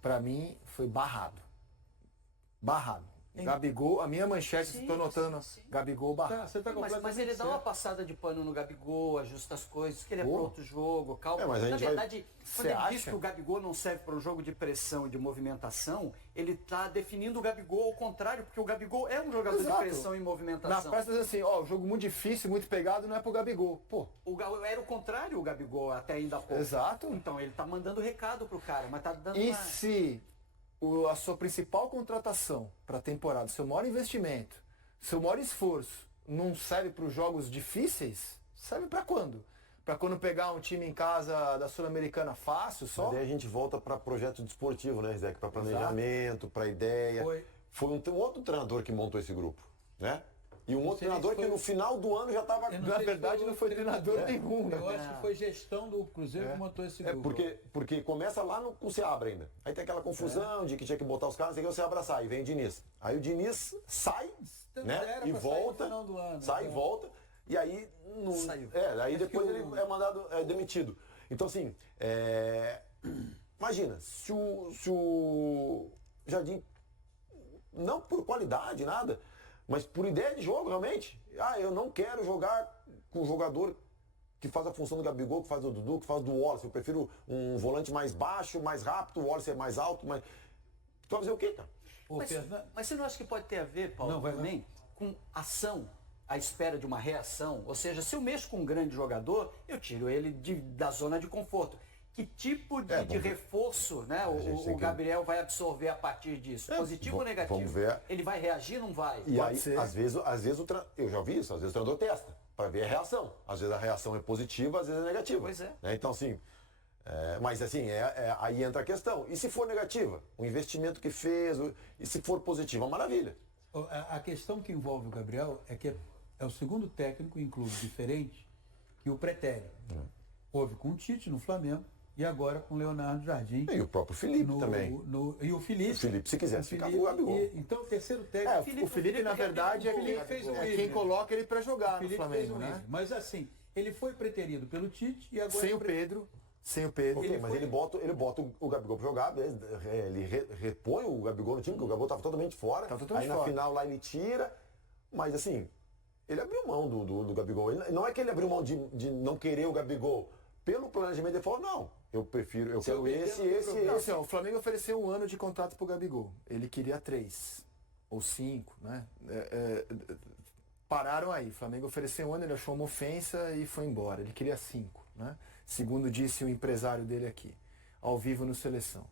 para mim, foi barrado. Barrado. Gabigol, a minha manchete, estou notando, Gabigol barrado. Você tá Mas ele dá uma passada de pano no Gabigol, ajusta as coisas, que ele é para outro jogo, calma. Mas a Na gente verdade, quando ele diz acha? que o Gabigol não serve para um jogo de pressão e de movimentação, ele está definindo o Gabigol ao contrário, porque o Gabigol é um jogador de pressão e Na movimentação. praça diz assim, ó, jogo muito difícil, muito pegado, não é pro Gabigol. Pô, Era o contrário o Gabigol até ainda há pouco. Exato. Então ele está mandando recado pro cara, mas tá dando e se a sua principal contratação para a temporada, seu maior investimento, seu maior esforço, não serve para os jogos difíceis, serve para quando? Para quando pegar um time em casa da Sul-Americana fácil só? Mas daí a gente volta para projeto desportivo, né, Zé? Para planejamento, para ideia. Foi um outro treinador que montou esse grupo, né? E um outro treinador que no final do ano já estava... Na verdade não foi treinador nenhum, né? Eu acho que foi gestão do Cruzeiro que montou esse grupo. Porque começa lá com o Seabra ainda. Aí tem aquela confusão de que tinha que botar os caras, não sei o que, o Seabra sai, vem o Diniz. Aí o Diniz sai, né? E volta, sai e volta. E aí, aí depois ele é mandado, demitido. Então assim, imagina, se o Jardim, não por qualidade, nada, mas por ideia de jogo, realmente. Eu não quero jogar com um jogador que faz a função do Gabigol, que faz do Dudu, que faz do Wallace. Eu prefiro um volante mais baixo, mais rápido, o Wallace é mais alto, mas... Tu vai fazer o quê, cara? Mas você não acha que pode ter a ver, Paulo, também com ação à espera de uma reação? Ou seja, se eu mexo com um grande jogador, eu tiro ele da zona de conforto. Que tipo de reforço, né, o Gabriel vai absorver a partir disso? Positivo ou negativo? Vamos ver. Ele vai reagir ou não vai? E aí, às vezes eu já vi isso, às vezes o treinador testa, para ver a reação. Às vezes a reação é positiva, às vezes é negativa. Pois é. Então, assim, mas assim, aí entra a questão. E se for negativa? O investimento que fez, e se for positiva, maravilha. A questão que envolve o Gabriel é que é o segundo técnico em clube diferente que o pretere. Houve com o Tite no Flamengo, e agora com o Leonardo Jardim. E o próprio Felipe também. E o Felipe. O Felipe, se quisesse ficar com o Gabigol. Então o terceiro técnico... O Felipe, na verdade, é quem coloca ele para jogar no Flamengo, né? Mas assim, ele foi preterido pelo Tite e agora... Sem o Pedro. Mas ele bota o Gabigol para jogar, ele repõe o Gabigol no time, porque o Gabigol estava totalmente fora. Aí na final lá ele tira, mas assim, ele abriu mão do Gabigol. Não é que ele abriu mão de não querer o Gabigol. Pelo planejamento ele falou, não, eu quero esse. O Flamengo ofereceu 1 ano de contrato pro Gabigol. Ele queria 3 ou 5, né? Pararam aí. O Flamengo ofereceu 1 ano, ele achou uma ofensa e foi embora. Ele queria 5, né? Segundo disse o empresário dele aqui, ao vivo no Seleção.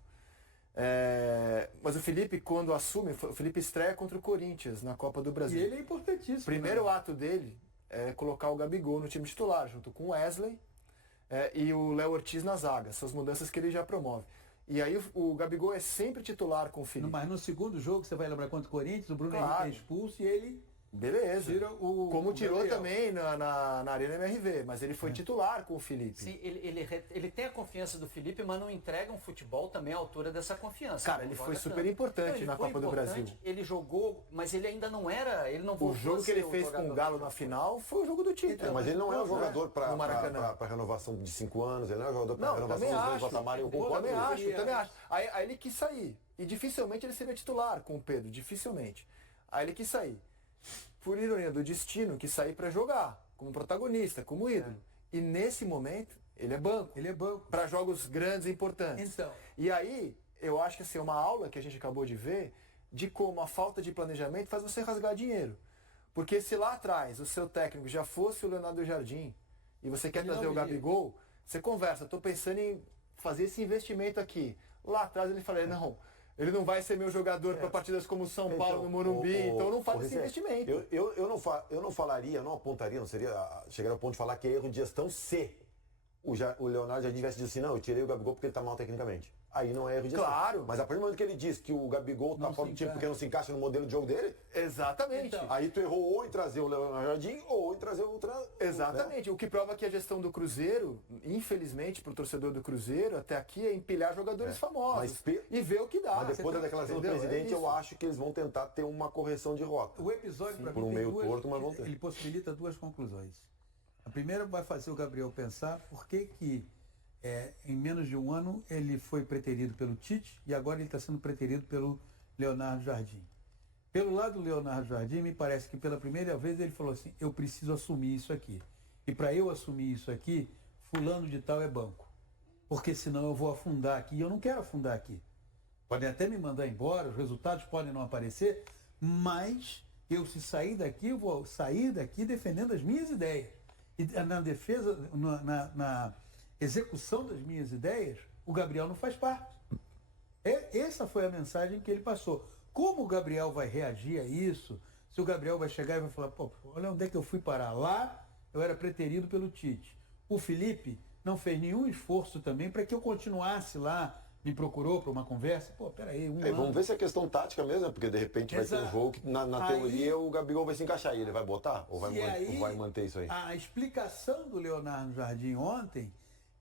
Mas o Felipe, quando assume, o Felipe estreia contra o Corinthians na Copa do Brasil. E ele é importantíssimo. Primeiro ato dele é colocar o Gabigol no time titular, junto com o Wesley e o Léo Ortiz na zaga. São as mudanças que ele já promove. E aí o Gabigol é sempre titular com o Felipe. Mas no segundo jogo, você vai lembrar contra o Corinthians, o Bruno Henrique é expulso e ele... Beleza. Como tirou Gabriel também na Arena MRV, mas ele foi titular com o Felipe. Sim, ele tem a confiança do Felipe, mas não entrega um futebol também à altura dessa confiança. Cara, ele foi super importante na Copa do Brasil. Ele jogou, mas ele ainda não era, ele não voltou. O jogo que ele fez com o Galo na final foi o jogo do título. Mas ele não é um jogador para renovação de 5 anos, ele não é um jogador para renovação de 2 patamares. Eu também acho. Aí ele quis sair. E dificilmente ele seria titular com o Pedro, dificilmente. Aí ele quis sair. Por ironia do destino, que sair para jogar, como protagonista, como ídolo. E nesse momento, ele é banco. Para jogos grandes e importantes. Então. E aí, eu acho que assim, é uma aula que a gente acabou de ver de como a falta de planejamento faz você rasgar dinheiro. Porque se lá atrás o seu técnico já fosse o Leonardo Jardim e você quer trazer o Gabigol, você conversa, estou pensando em fazer esse investimento aqui. Lá atrás ele falaria, não... Ele não vai ser meu jogador para partidas como São Paulo, no Morumbi, então não faz esse investimento. Eu não falaria, não apontaria, não chegaria ao ponto de falar que é erro de gestão se o Leonardo já tivesse dito assim, não, eu tirei o Gabigol porque ele está mal tecnicamente. Aí não é erro de gestão. Claro. Mas a partir do momento que ele diz que o Gabigol está fora do time porque não se encaixa no modelo de jogo dele... Exatamente. Então, aí tu errou ou em trazer o Leonardo Jardim ou em trazer outra... Exatamente. Né? O que prova que a gestão do Cruzeiro, infelizmente para o torcedor do Cruzeiro, até aqui é empilhar jogadores famosos e ver o que dá. Mas depois da declaração do presidente, eu acho que eles vão tentar ter uma correção de rota. O episódio, para mim, por um meio torto, mas vão ter. Ele possibilita 2 conclusões. A primeira vai fazer o Gabriel pensar por que Em menos de um ano, ele foi preterido pelo Tite e agora ele está sendo preterido pelo Leonardo Jardim. Pelo lado do Leonardo Jardim, me parece que pela primeira vez ele falou assim, eu preciso assumir isso aqui. E para eu assumir isso aqui, fulano de tal é banco. Porque senão eu vou afundar aqui e eu não quero afundar aqui. Podem até me mandar embora, os resultados podem não aparecer, mas eu se sair daqui, eu vou sair daqui defendendo as minhas ideias. E na defesa, na execução das minhas ideias, o Gabriel não faz parte. Essa foi a mensagem que ele passou. Como o Gabriel vai reagir a isso? Se o Gabriel vai chegar e vai falar, pô, olha onde é que eu fui parar. Lá eu era preterido pelo Tite. O Felipe não fez nenhum esforço também para que eu continuasse lá, me procurou para uma conversa. Pô, peraí, vamos ver se é questão tática mesmo, né? Porque de repente vai ter um jogo que na teoria o Gabigol vai se encaixar e ele vai botar? Ou vai manter isso aí? A explicação do Leonardo Jardim ontem,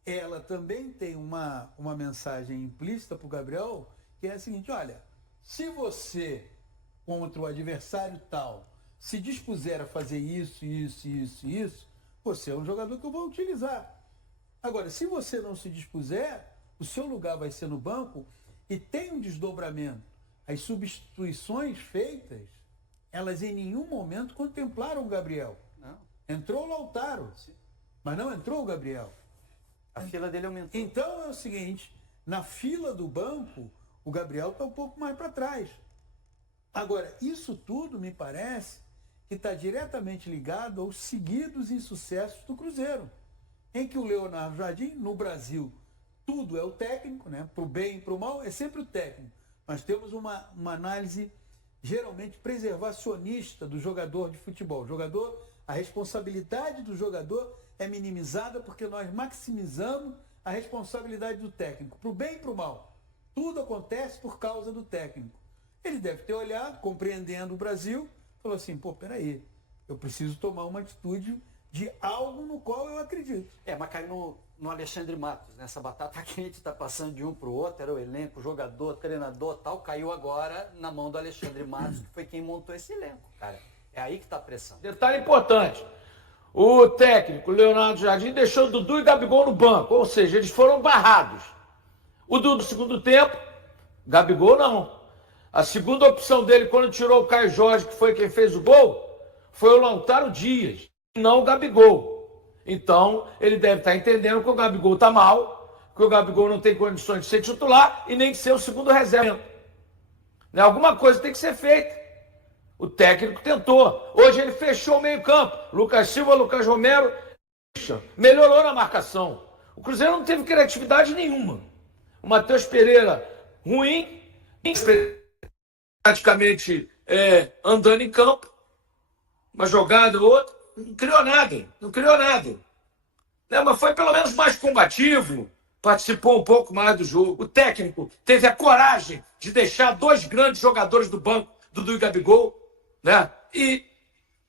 ela também tem uma mensagem implícita para o Gabriel, que é a seguinte, olha, se você, contra o adversário tal, se dispuser a fazer isso, você é um jogador que eu vou utilizar. Agora, se você não se dispuser, o seu lugar vai ser no banco e tem um desdobramento. As substituições feitas, elas em nenhum momento contemplaram o Gabriel. Não. Entrou o Lautaro, mas não entrou o Gabriel. A fila dele aumentou. Então é o seguinte, na fila do banco, o Gabriel está um pouco mais para trás. Agora, isso tudo me parece que está diretamente ligado aos seguidos insucessos do Cruzeiro, em que o Leonardo Jardim, no Brasil, tudo é o técnico, né? Para o bem e para o mal, é sempre o técnico. Nós temos uma análise geralmente preservacionista do jogador de futebol. A responsabilidade do jogador é minimizada porque nós maximizamos a responsabilidade do técnico, para o bem e para o mal. Tudo acontece por causa do técnico. Ele deve ter olhado, compreendendo o Brasil, falou assim, pô, peraí, eu preciso tomar uma atitude de algo no qual eu acredito. Mas caiu no Alexandre Matos, né? Essa batata quente está passando de um para o outro, era o elenco, jogador, treinador, tal, caiu agora na mão do Alexandre Matos, que foi quem montou esse elenco, cara. É aí que está a pressão. Detalhe importante, o técnico Leonardo Jardim deixou Dudu e Gabigol no banco, ou seja, eles foram barrados. O Dudu no segundo tempo, Gabigol não. A segunda opção dele, quando tirou o Caio Jorge, que foi quem fez o gol, foi o Lautaro Dias, não o Gabigol. Então, ele deve estar entendendo que o Gabigol está mal, que o Gabigol não tem condições de ser titular e nem de ser o segundo reserva. Né? Alguma coisa tem que ser feita. O técnico tentou. Hoje ele fechou o meio-campo. Lucas Silva, Lucas Romero, melhorou na marcação. O Cruzeiro não teve criatividade nenhuma. O Matheus Pereira, ruim, praticamente andando em campo, uma jogada ou outra, não criou nada. Né? Mas foi pelo menos mais combativo, participou um pouco mais do jogo. O técnico teve a coragem de deixar dois grandes jogadores do banco, Dudu e Gabigol, né? E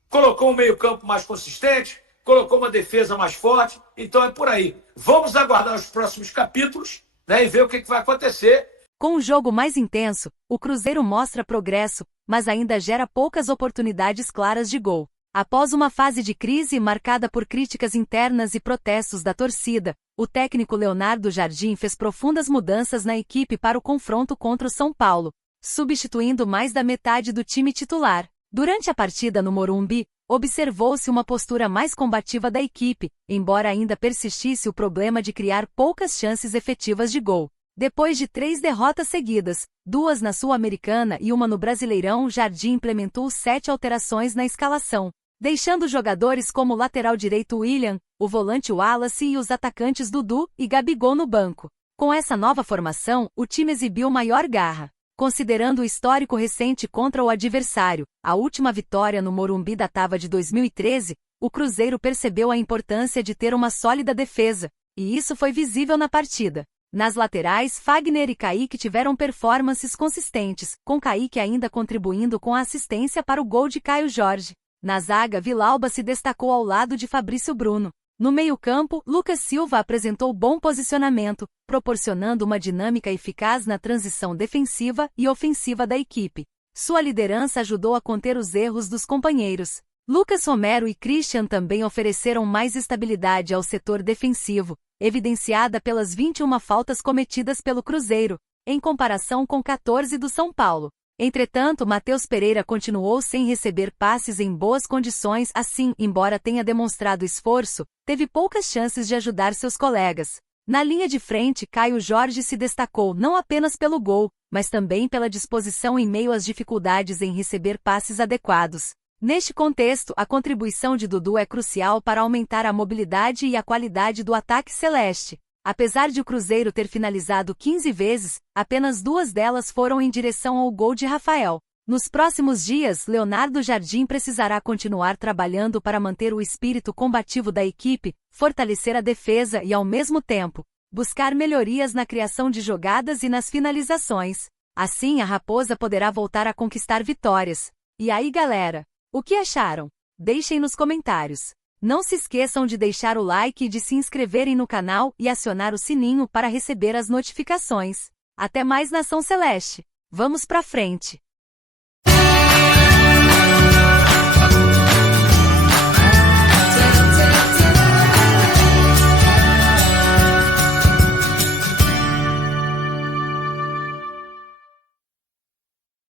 colocou um meio-campo mais consistente, colocou uma defesa mais forte. Então é por aí. Vamos aguardar os próximos capítulos, né, e ver o que vai acontecer. Com o jogo mais intenso, o Cruzeiro mostra progresso, mas ainda gera poucas oportunidades claras de gol. Após uma fase de crise marcada por críticas internas e protestos da torcida, o técnico Leonardo Jardim fez profundas mudanças na equipe para o confronto contra o São Paulo, substituindo mais da metade do time titular. Durante a partida no Morumbi, observou-se uma postura mais combativa da equipe, embora ainda persistisse o problema de criar poucas chances efetivas de gol. Depois de 3 derrotas seguidas, 2 na Sul-Americana e uma no Brasileirão, Jardim implementou 7 alterações na escalação, deixando jogadores como o lateral direito William, o volante Wallace e os atacantes Dudu e Gabigol no banco. Com essa nova formação, o time exibiu maior garra. Considerando o histórico recente contra o adversário, a última vitória no Morumbi datava de 2013, o Cruzeiro percebeu a importância de ter uma sólida defesa, e isso foi visível na partida. Nas laterais, Fagner e Kaique tiveram performances consistentes, com Kaique ainda contribuindo com a assistência para o gol de Caio Jorge. Na zaga, Villalba se destacou ao lado de Fabrício Bruno. No meio-campo, Lucas Silva apresentou bom posicionamento, proporcionando uma dinâmica eficaz na transição defensiva e ofensiva da equipe. Sua liderança ajudou a conter os erros dos companheiros. Lucas Romero e Christian também ofereceram mais estabilidade ao setor defensivo, evidenciada pelas 21 faltas cometidas pelo Cruzeiro, em comparação com 14 do São Paulo. Entretanto, Matheus Pereira continuou sem receber passes em boas condições, assim, embora tenha demonstrado esforço, teve poucas chances de ajudar seus colegas. Na linha de frente, Caio Jorge se destacou não apenas pelo gol, mas também pela disposição em meio às dificuldades em receber passes adequados. Neste contexto, a contribuição de Dudu é crucial para aumentar a mobilidade e a qualidade do ataque celeste. Apesar de o Cruzeiro ter finalizado 15 vezes, apenas 2 delas foram em direção ao gol de Rafael. Nos próximos dias, Leonardo Jardim precisará continuar trabalhando para manter o espírito combativo da equipe, fortalecer a defesa e, ao mesmo tempo, buscar melhorias na criação de jogadas e nas finalizações. Assim, a Raposa poderá voltar a conquistar vitórias. E aí, galera? O que acharam? Deixem nos comentários. Não se esqueçam de deixar o like e de se inscreverem no canal e acionar o sininho para receber as notificações. Até mais, Nação Celeste! Vamos pra frente!